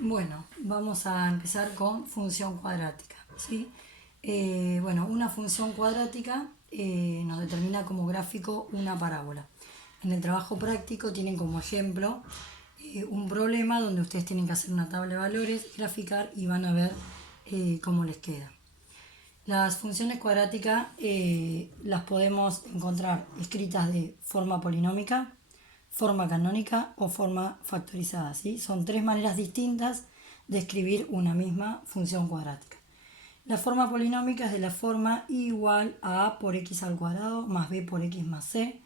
Bueno, vamos a empezar con función cuadrática, ¿sí? Bueno, una función cuadrática nos determina como gráfico una parábola. En el trabajo práctico tienen como ejemplo un problema donde ustedes tienen que hacer una tabla de valores, graficar y van a ver cómo les queda. Las funciones cuadráticas las podemos encontrar escritas de forma polinómica, forma canónica o forma factorizada, ¿sí? Son tres maneras distintas de escribir una misma función cuadrática. La forma polinómica es de la forma y igual a a por x al cuadrado más b por x más c,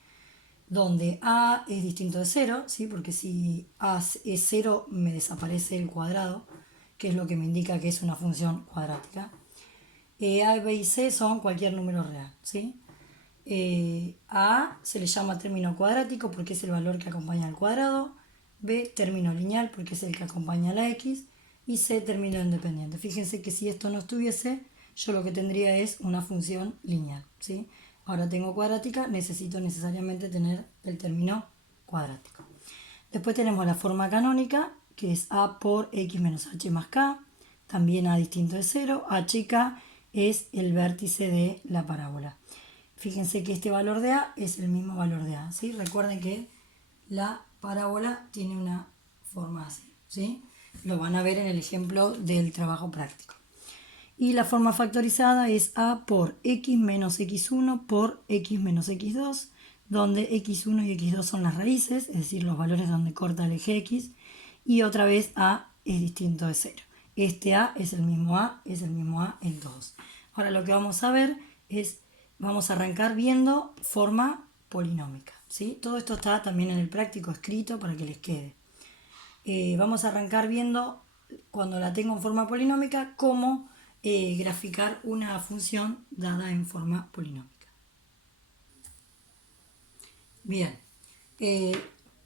donde a es distinto de 0, ¿sí? Porque si a es 0 me desaparece el cuadrado, que es lo que me indica que es una función cuadrática. A, b y c son cualquier número real, ¿sí? A se le llama término cuadrático porque es el valor que acompaña al cuadrado, B término lineal porque es el que acompaña a la x y C término independiente. Fíjense que si esto no estuviese, yo lo que tendría es una función lineal, ¿sí? Ahora tengo cuadrática, necesito necesariamente tener el término cuadrático. Después tenemos la forma canónica, que es a por x menos h más k, también a distinto de 0, h y k es el vértice de la parábola. Fíjense que este valor de A es el mismo valor de A, ¿sí? Recuerden que la parábola tiene una forma así, ¿sí? Lo van a ver en el ejemplo del trabajo práctico. Y la forma factorizada es A por x menos x1 por x menos x2, donde x1 y x2 son las raíces, es decir, los valores donde corta el eje x, y otra vez A es distinto de 0. Este A es el mismo A, es el mismo A en todos. Ahora lo que vamos a ver es, vamos a arrancar viendo forma polinómica, ¿sí? Todo esto está también en el práctico escrito para que les quede. Vamos a arrancar viendo, cuando la tengo en forma polinómica, cómo graficar una función dada en forma polinómica. Bien,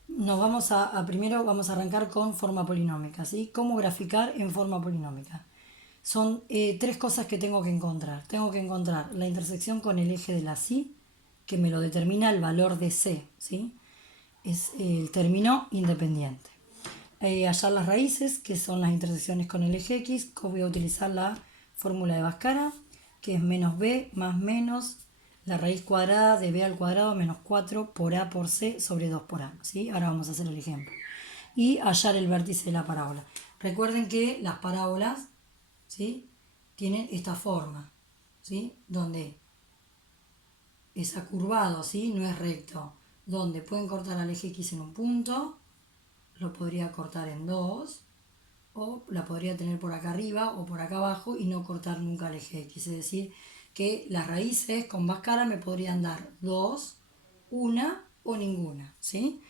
nos vamos primero vamos a arrancar con forma polinómica, ¿sí? ¿Cómo graficar en forma polinómica? Son tres cosas que tengo que encontrar. Tengo que encontrar la intersección con el eje de la y, que me lo determina el valor de c, ¿sí? Es el término independiente. Hallar las raíces, que son las intersecciones con el eje x, voy a utilizar la fórmula de Bhaskara, que es menos b más menos la raíz cuadrada de b al cuadrado menos 4 por a por c sobre 2 por a, ¿sí? Ahora vamos a hacer el ejemplo. Y hallar el vértice de la parábola. Recuerden que las parábolas, ¿sí?, tienen esta forma, ¿sí?, donde es acurvado, ¿sí?, no es recto, donde pueden cortar al eje x en un punto, lo podría cortar en dos, o la podría tener por acá arriba o por acá abajo y no cortar nunca el eje x. Es decir, que las raíces con Bhaskara me podrían dar dos, una o ninguna, ¿sí?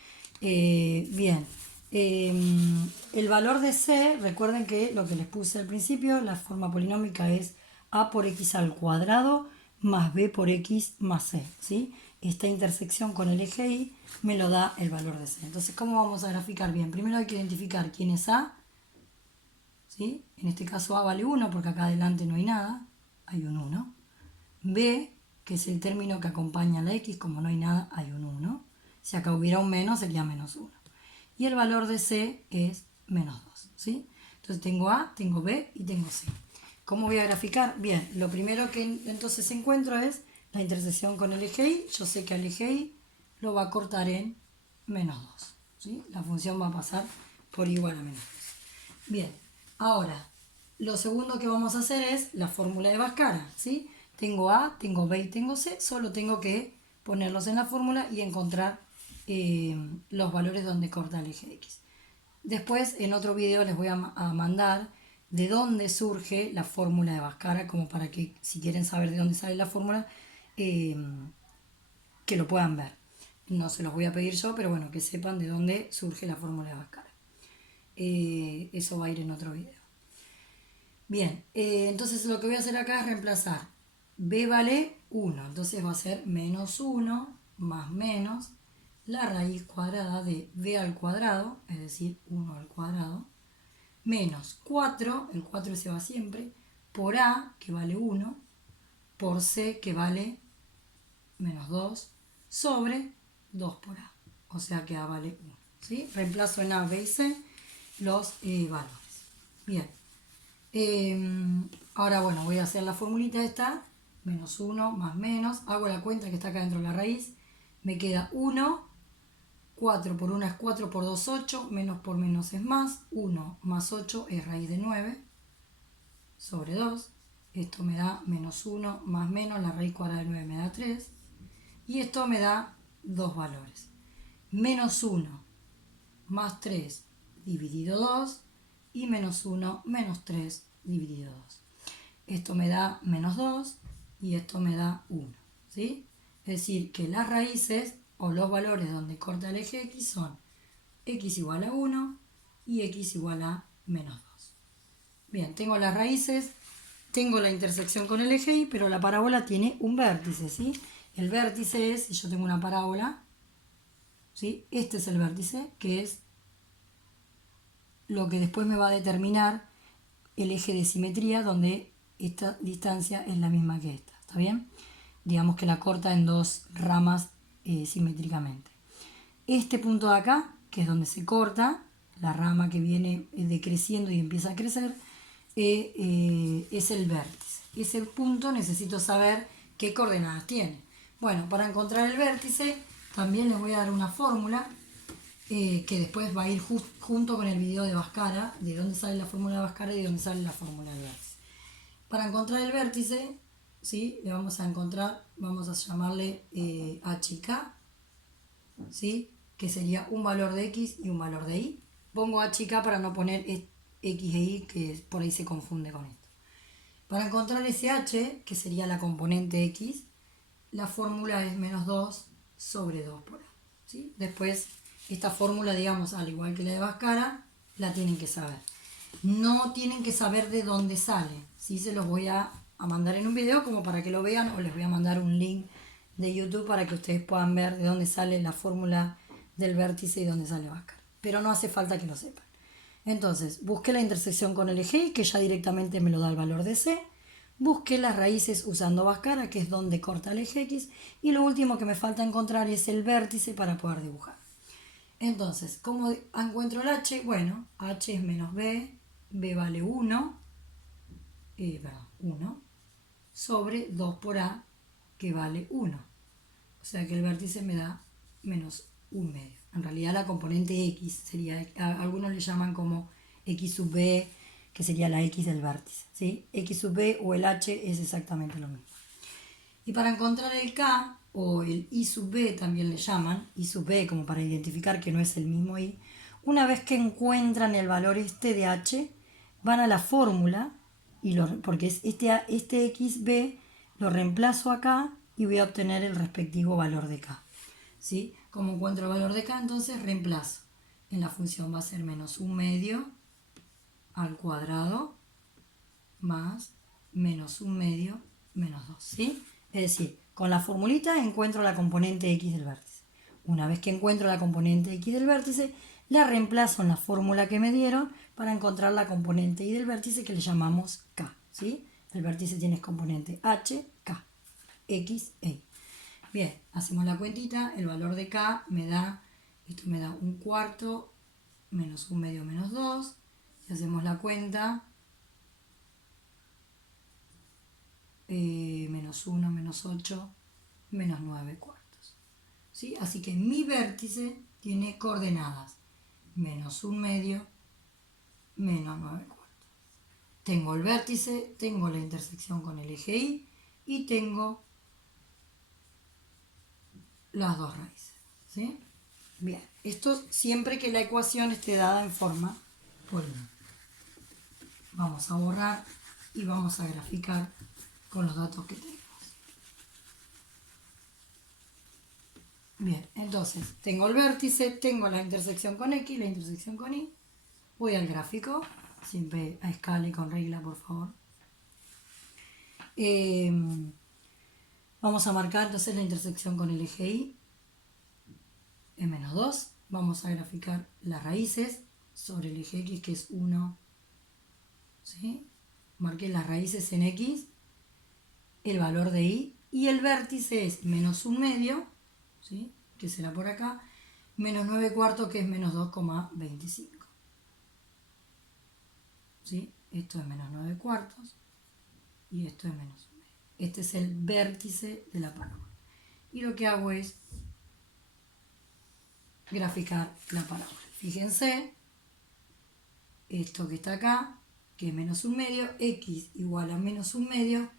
Bien, el valor de c, recuerden que lo que les puse al principio, la forma polinómica es a por x al cuadrado más b por x más c, ¿sí? Esta intersección con el eje y me lo da el valor de c. Entonces, ¿cómo vamos a graficar? Bien, primero hay que identificar quién es a, ¿sí? En este caso a vale 1 porque acá adelante no hay nada, hay un 1. B, que es el término que acompaña a la x, como no hay nada, hay un 1. Si acá hubiera un menos, sería menos 1. Y el valor de c es menos 2, ¿sí? Entonces tengo a, tengo b y tengo c. ¿Cómo voy a graficar? Bien, lo primero que entonces encuentro es la intersección con el eje y. Yo sé que al eje y lo va a cortar en menos 2, ¿sí? La función va a pasar por igual a menos 2. Bien, ahora, lo segundo que vamos a hacer es la fórmula de Bhaskara, ¿sí? Tengo a, tengo b y tengo c, solo tengo que ponerlos en la fórmula y encontrar los valores donde corta el eje x. Después, en otro video les voy a mandar de dónde surge la fórmula de Bhaskara, como para que, si quieren saber de dónde sale la fórmula, que lo puedan ver. No se los voy a pedir yo, pero bueno, que sepan de dónde surge la fórmula de Bhaskara. Eso va a ir en otro video. Bien, entonces lo que voy a hacer acá es reemplazar. B vale 1, entonces va a ser menos 1 más menos la raíz cuadrada de b al cuadrado, es decir, 1 al cuadrado, menos 4, el 4 se va siempre, por a, que vale 1, por c, que vale menos 2, sobre 2 por a, o sea que a vale 1, ¿sí? Reemplazo en a, b y c los valores. Bien. Ahora, bueno, voy a hacer la formulita esta. Menos 1 más menos. Hago la cuenta que está acá dentro de la raíz. Me queda 1. 4 por 1 es 4 por 2 8. Menos por menos es más. 1 más 8 es raíz de 9 sobre 2. Esto me da menos 1 más menos. La raíz cuadrada de 9 me da 3. Y esto me da dos valores. Menos 1 más 3 dividido 2 y menos 1 menos 3 dividido 2. Esto me da menos 2 y esto me da 1. ¿Sí? Es decir, que las raíces o los valores donde corta el eje X son X igual a 1 y X igual a menos 2. Bien, tengo las raíces, tengo la intersección con el eje Y, pero la parábola tiene un vértice, ¿sí? El vértice es, si yo tengo una parábola, ¿sí? Este es el vértice, que es lo que después me va a determinar el eje de simetría, donde esta distancia es la misma que esta, ¿está bien? Digamos que la corta en dos ramas simétricamente. Este punto de acá, que es donde se corta, la rama que viene decreciendo y empieza a crecer, es el vértice. Ese punto necesito saber qué coordenadas tiene. Bueno, para encontrar el vértice también les voy a dar una fórmula que después va a ir junto con el video de Bhaskara, de dónde sale la fórmula de Bhaskara y de dónde sale la fórmula del vértice. Para encontrar el vértice, ¿sí? Le vamos a encontrar, vamos a llamarle h y k, ¿sí? Que sería un valor de x y un valor de y. Pongo h y k para no poner x e y, que por ahí se confunde con esto. Para encontrar ese h, que sería la componente x, la fórmula es menos 2 sobre 2 por a. ¿Sí? Después, esta fórmula, digamos, al igual que la de Bhaskara, la tienen que saber. No tienen que saber de dónde sale. ¿Sí? Se los voy a mandar en un video como para que lo vean, o les voy a mandar un link de YouTube para que ustedes puedan ver de dónde sale la fórmula del vértice y dónde sale Bhaskara. Pero no hace falta que lo sepan. Entonces, busqué la intersección con el eje Y, que ya directamente me lo da el valor de C. Busqué las raíces usando Bhaskara, que es donde corta el eje X. Y lo último que me falta encontrar es el vértice para poder dibujar. Entonces, ¿cómo encuentro el h? Bueno, h es menos b, b vale 1, 1, sobre 2 por a, que vale 1. O sea que el vértice me da menos 1 medio. En realidad la componente x sería, algunos le llaman como x sub b, que sería la x del vértice, ¿sí? X sub b o el h es exactamente lo mismo. Y para encontrar el k, o el i sub b también le llaman, i sub b como para identificar que no es el mismo i, una vez que encuentran el valor este de h, van a la fórmula, porque es este xb lo reemplazo acá y voy a obtener el respectivo valor de k. ¿Sí? Como encuentro el valor de k, entonces reemplazo. En la función va a ser menos 1 medio al cuadrado más menos 1 medio menos 2. ¿Sí? Es decir, con la formulita encuentro la componente x del vértice. Una vez que encuentro la componente x del vértice, la reemplazo en la fórmula que me dieron para encontrar la componente y del vértice, que le llamamos k. ¿Sí? El vértice tiene componente h, k, x e y. Bien, hacemos la cuentita, el valor de k me da, esto me da 1/4 menos 1 medio menos 2. Si hacemos la cuenta, menos 1 menos 8 menos 9/4. ¿Sí? Así que mi vértice tiene coordenadas menos 1 medio menos 9/4. Tengo el vértice, tengo la intersección con el eje y tengo las dos raíces. ¿Sí? Bien, esto siempre que la ecuación esté dada en forma polinomial. Vamos a borrar y vamos a graficar con los datos que tenemos. Bien, entonces tengo el vértice, tengo la intersección con X, la intersección con Y. Voy al gráfico, siempre a escala y con regla, por favor. Vamos a marcar entonces la intersección con el eje Y en menos 2. Vamos a graficar las raíces sobre el eje X, que es 1. ¿Sí? Marqué las raíces en X, el valor de Y, y el vértice es menos 1 medio, ¿sí? Que será por acá, menos 9/4, que es menos 2,25. ¿sí? Esto es menos 9 cuartos y esto es menos 1 medio. Este es el vértice de la parábola. Y lo que hago es graficar la parábola. Fíjense, esto que está acá, que es menos 1 medio, x igual a menos 1 medio,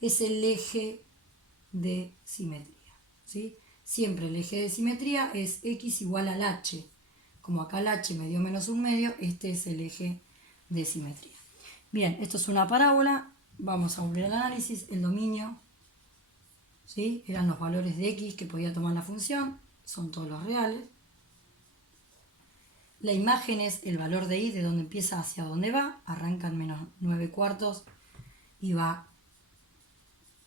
es el eje de simetría, ¿sí? Siempre el eje de simetría es x igual al h. Como acá el h me dio menos 1 medio, este es el eje de simetría. Bien, esto es una parábola. Vamos a volver al análisis. El dominio, ¿sí? Eran los valores de x que podía tomar la función, son todos los reales. La imagen es el valor de y, de donde empieza hacia donde va. Arranca en menos 9 cuartos y va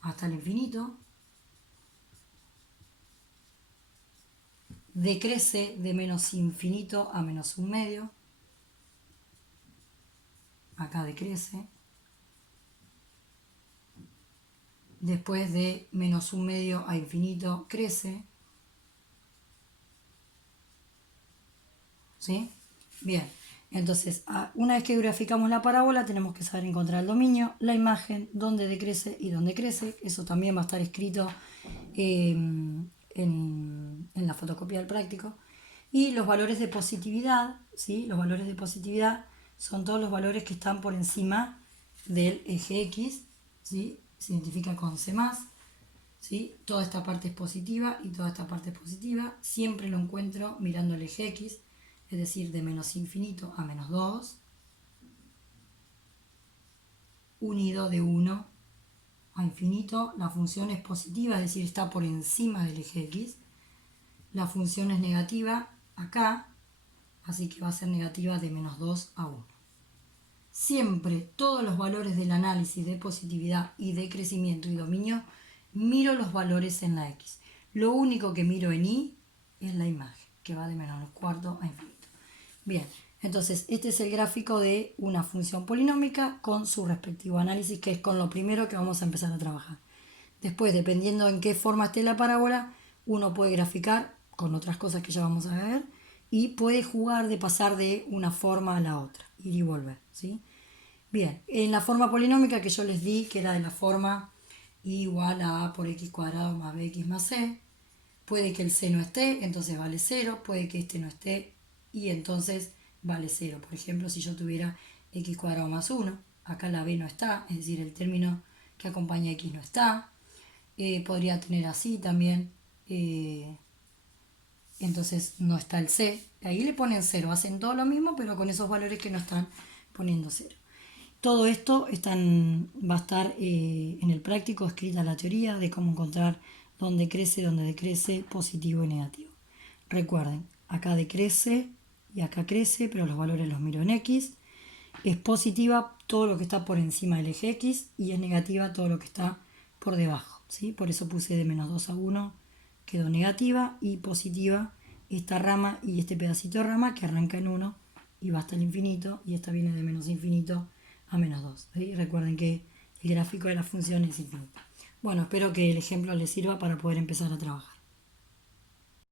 hasta el infinito. Decrece de menos infinito a menos 1 medio. Acá decrece. Después de menos 1 medio a infinito crece. ¿Sí? Bien, entonces una vez que graficamos la parábola tenemos que saber encontrar el dominio, la imagen, dónde decrece y dónde crece. Eso también va a estar escrito en la fotocopia del práctico. Y los valores de positividad, ¿sí? Los valores de positividad son todos los valores que están por encima del eje X, ¿sí? Se identifica con C+, ¿sí? Toda esta parte es positiva y toda esta parte es positiva. Siempre lo encuentro mirando el eje X, es decir, de menos infinito a menos 2, unido de 1 a infinito. La función es positiva, es decir, está por encima del eje X. La función es negativa acá, así que va a ser negativa de menos 2 a 1. Siempre todos los valores del análisis de positividad y de crecimiento y dominio, miro los valores en la X. Lo único que miro en Y es la imagen, que va de menos cuarto a infinito. Bien, entonces este es el gráfico de una función polinómica con su respectivo análisis, que es con lo primero que vamos a empezar a trabajar. Después, dependiendo en qué forma esté la parábola, uno puede graficar con otras cosas que ya vamos a ver y puede jugar de pasar de una forma a la otra, ir y volver, ¿sí? Bien, en la forma polinómica que yo les di, que era de la forma y igual a a por x cuadrado más bx más c, puede que el c no esté, entonces vale 0, puede que este no esté y entonces vale 0. Por ejemplo, si yo tuviera x cuadrado más 1, acá la b no está, es decir, el término que acompaña a x no está. Podría tener así también, entonces no está el c, ahí le ponen 0, hacen todo lo mismo pero con esos valores que no están poniendo 0. Todo esto va a estar en el práctico escrita la teoría de cómo encontrar dónde crece, dónde decrece, positivo y negativo. Recuerden, acá decrece y acá crece, pero los valores los miro en X. Es positiva todo lo que está por encima del eje X y es negativa todo lo que está por debajo, ¿sí? Por eso puse de menos 2 a 1, quedó negativa, y positiva esta rama y este pedacito de rama que arranca en 1 y va hasta el infinito, y esta viene de menos infinito a menos 2. ¿Sí? Recuerden que el gráfico de la función es infinito. Bueno, espero que el ejemplo les sirva para poder empezar a trabajar.